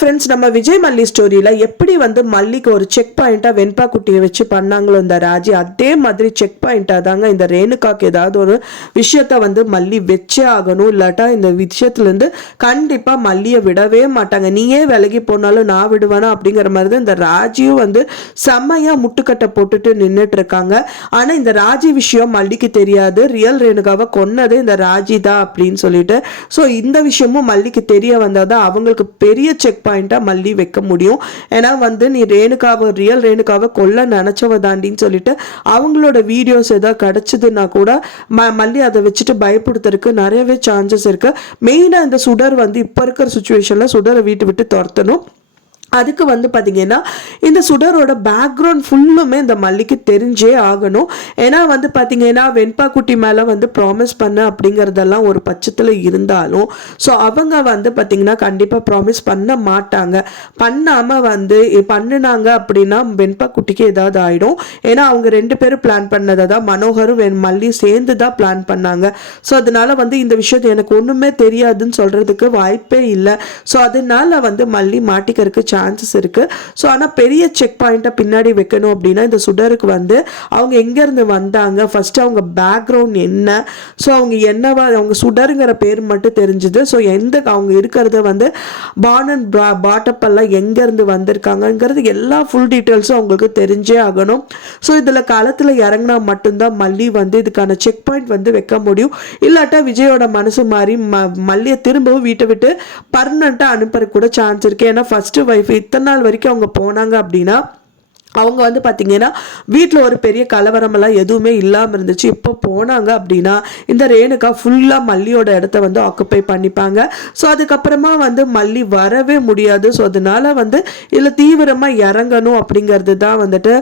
Friends நம்ம விஜய் மல்லி ஸ்டோரியில் எப்படி வந்து மல்லிக்கு ஒரு செக் பாயிண்ட்டாக வெண்பா குட்டியை வச்சு பண்ணாங்களோ இந்த ராஜி அதே மாதிரி செக் பாயிண்ட்டாக தாங்க இந்த ரேணுகாக்கு ஏதாவது ஒரு விஷயத்த வந்து மல்லி வச்சே ஆகணும். இல்லாட்டா இந்த விஷயத்துலேருந்து கண்டிப்பாக மல்லியை விடவே மாட்டாங்க. நீயே விலகி போனாலும் நான் விடுவேனா அப்படிங்கிற மாதிரி தான் இந்த ராஜியும் வந்து செம்மையாக முட்டுக்கட்டை போட்டுட்டு நின்றுட்டு இருக்காங்க ஆனால் இந்த ராஜி விஷயம் மல்லிக்கு தெரியாது. ரியல் ரேணுகாவை கொன்னது இந்த ராஜி தான் அப்படின்னு சொல்லிட்டு. ஸோ இந்த விஷயமும் மல்லிக்கு தெரிய வந்தால் தான் அவங்களுக்கு பெரிய செக் பாயிண்ட்டாக மல்லி வைக்க முடியும். ஏன்னா வந்து நீ ரேணுகாவை ரியல் ரேணுகாவை கொல்ல நினச்சவ தாண்டின்னு சொல்லிட்டு அவங்களோட வீடியோஸ் ஏதாவது கிடச்சிதுன்னா கூட ம மல்லி அதை வச்சுட்டு பயப்படுத்துறதுக்கு நிறையவே சான்சஸ் இருக்குது மெயினாக இந்த சுடர் வந்து இப்போ இருக்கிற சுச்சுவேஷனில் சுடரை வீட்டு விட்டு துரத்தணும். அதுக்கு வந்து பார்த்தீங்கன்னா இந்த சுடரோட பேக்ரவுண்ட் ஃபுல்லுமே இந்த மல்லிக்கு தெரிஞ்சே ஆகணும். ஏன்னா வந்து பார்த்தீங்கன்னா வெண்பா குட்டி மேலே வந்து ப்ராமிஸ் பண்ண அப்படிங்கிறதெல்லாம் ஒரு பட்சத்தில் இருந்தாலும் ஸோ அவங்க வந்து பார்த்தீங்கன்னா கண்டிப்பாக ப்ராமிஸ் பண்ண மாட்டாங்க. பண்ணாமல் வந்து பண்ணினாங்க அப்படின்னா வெண்பா குட்டிக்கு ஏதாவது ஆகிடும் ஏன்னா அவங்க ரெண்டு பேரும் பிளான் பண்ணதை தான் மனோகரும் வெண் மல்லி சேர்ந்து தான் பிளான் பண்ணாங்க. ஸோ அதனால வந்து இந்த விஷயத்தை எனக்கு ஒன்றுமே தெரியாதுன்னு சொல்கிறதுக்கு வாய்ப்பே இல்லை. ஸோ அதனால வந்து மல்லி மாட்டிக்கிறதுக்கு சான்சஸ் இருக்குது ஸோ ஆனால் பெரிய செக் பாயிண்ட்டை பின்னாடி வைக்கணும் அப்படின்னா இந்த சுடருக்கு வந்து அவங்க எங்கேருந்து வந்தாங்க? ஃபஸ்ட்டு அவங்க பேக்ரவுண்ட் என்ன? ஸோ அவங்க என்னவா அவங்க சுடருங்கிற பேர் மட்டும் தெரிஞ்சுது. ஸோ எந்த அவங்க இருக்கிறத வந்து பான் அண்ட் பாட்டப்பெல்லாம் எங்கேருந்து வந்திருக்காங்கங்கிறது எல்லா ஃபுல் டீட்டெயில்ஸும் அவங்களுக்கு தெரிஞ்சே ஆகணும். ஸோ இதில் களத்தில் இறங்கினா மட்டும்தான் மல்லி வந்து இதுக்கான செக் பாயிண்ட் வந்து வைக்க முடியும். இல்லாட்டா விஜயோட மனசு மாதிரி ம மல்லியை திரும்பவும் வீட்டை விட்டு பர்மனண்ட்டாக அனுப்புறதுக்கு கூட சான்ஸ் இருக்குது ஏன்னா ஃபஸ்ட்டு ஒய்ஃப் இப்போ இத்தனை நாள் வரைக்கும் அவங்க போனாங்க அப்படின்னா அவங்க வந்து பார்த்தீங்கன்னா வீட்டில் ஒரு பெரிய கலவரமெல்லாம் எதுவுமே இல்லாமல் இருந்துச்சு. இப்போ போனாங்க அப்படின்னா இந்த ரேணுகா ஃபுல்லாக மல்லியோட இடத்த வந்து ஆக்குப்பை பண்ணிப்பாங்க. ஸோ அதுக்கப்புறமா வந்து மல்லி வரவே முடியாது. ஸோ அதனால வந்து இதில் தீவிரமாக இறங்கணும் அப்படிங்கிறது தான் வந்துட்டு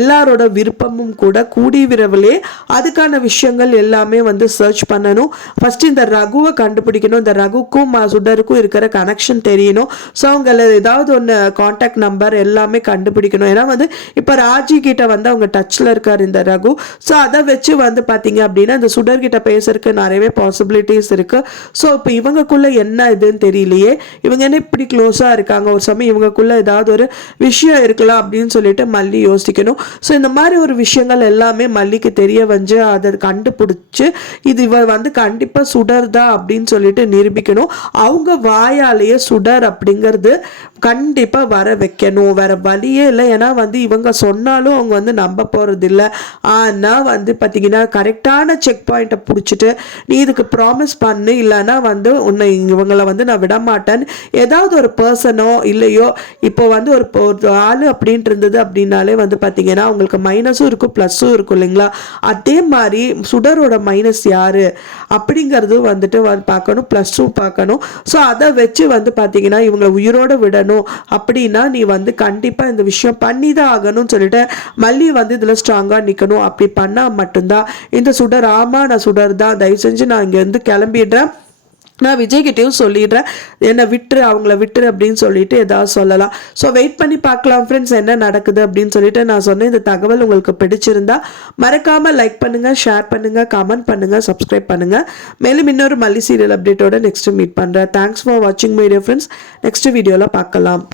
எல்லாரோட விருப்பமும் கூட கூடி விரைவிலே அதுக்கான விஷயங்கள் எல்லாமே வந்து சர்ச் பண்ணணும். ஃபஸ்ட்டு இந்த ரகுவை கண்டுபிடிக்கணும். இந்த ரகுக்கும் சுடருக்கும் இருக்கிற கனெக்ஷன் தெரியணும். ஸோ அவங்கள ஏதாவது ஒன்று காண்டாக்ட் நம்பர் எல்லாமே கண்டுபிடிக்கணும். ஏன்னா வந்து இப்போ ராஜி கிட்ட வந்து அவங்க டச்சில் இருக்கார் இந்த ரகு. ஸோ அதை வச்சு வந்து பார்த்தீங்க அப்படின்னா இந்த சுடர் கிட்ட பேசுறதுக்கு நிறையவே பாசிபிலிட்டிஸ் இருக்கு. ஸோ இப்போ இவங்கக்குள்ள என்ன இதுன்னு தெரியலையே. இவங்க என்ன இப்படி க்ளோஸாக இருக்காங்க? ஒரு சமயம் இவங்கக்குள்ள ஏதாவது ஒரு விஷயம் இருக்கலாம் அப்படின்னு சொல்லிட்டு மல்லி யோசிக்கணும். ஸோ இந்த மாதிரி ஒரு விஷயங்கள் எல்லாமே மல்லிக்கு தெரிய வந்து அதை கண்டுபிடிச்சு இது இவ வந்து கண்டிப்பாக சுடர் தான் அப்படின்னு சொல்லிட்டு நிரூபிக்கணும். அவங்க வாயாலேயே சுடர் அப்படிங்கிறது கண்டிப்பாக வர வைக்கணும். வேற வழியே இல்லை. ஏன்னா வந்து இவங்க சொன்னாலும் அவங்க வந்து நம்ப போகிறதில்ல ஆனால் வந்து பார்த்தீங்கன்னா கரெக்டான செக் பாயிண்ட்டை பிடிச்சிட்டு நீ இதுக்கு ப்ராமிஸ் பண்ணு இல்லைன்னா வந்து உன்னை இவங்களை வந்து நான் விடமாட்டேன்னு ஏதாவது ஒரு பர்சனோ இல்லையோ இப்போ வந்து ஒரு ஒரு ஆள் அப்படின்ட்டு இருந்தது அப்படின்னாலே வந்து பார்த்தீங்கன்னா உங்களுக்கு மைனஸும் இருக்கும் ப்ளஸ்ஸும் இருக்கும் இல்லைங்களா? அதே மாதிரி சுடரோட மைனஸ் யார்? அப்படிங்கிறது வந்துட்டு வந்து பார்க்கணும் ப்ளஸ்ஸும் பார்க்கணும் ஸோ அதை வச்சு வந்து பார்த்தீங்கன்னா இவங்களை உயிரோடு விடணும். அப்படின்னா நீ வந்து கண்டிப்பாக இந்த விஷயம் பண்ணி தான் ஆகணும்னு சொல்லிட்டு மல்லி வந்து இதில் ஸ்ட்ராங்காக நிற்கணும் அப்படி பண்ணால் மட்டும்தான். இந்த சுடர் ஆமா நான் சுடர் தான் தயவு செஞ்சு நான் இங்கேருந்து கிளம்பிடுறேன். நான் விஜய்கிட்டையும் சொல்லிடுறேன். என்னை விட்டுரு அவங்கள விட்டுரு அப்படின்னு சொல்லிட்டு ஏதாவது சொல்லலாம். ஸோ வெயிட் பண்ணி பார்க்கலாம் ஃப்ரெண்ட்ஸ் என்ன நடக்குது அப்படின்னு சொல்லிட்டு நான் சொன்ன இந்த தகவல் உங்களுக்கு பிடிச்சிருந்தா மறக்காமல் லைக் பண்ணுங்கள் ஷேர் பண்ணுங்கள் கமெண்ட் பண்ணுங்க சப்ஸ்கிரைப் பண்ணுங்கள் மேலும் இன்னொரு மல்லி சீரியல் அப்டேட்டோட நெக்ஸ்ட்டு மீட் பண்ணுறேன் தேங்க்ஸ் ஃபார் வாட்சிங் மீடியா ஃப்ரெண்ட்ஸ் நெக்ஸ்ட் வீடியோவில் பார்க்கலாம்.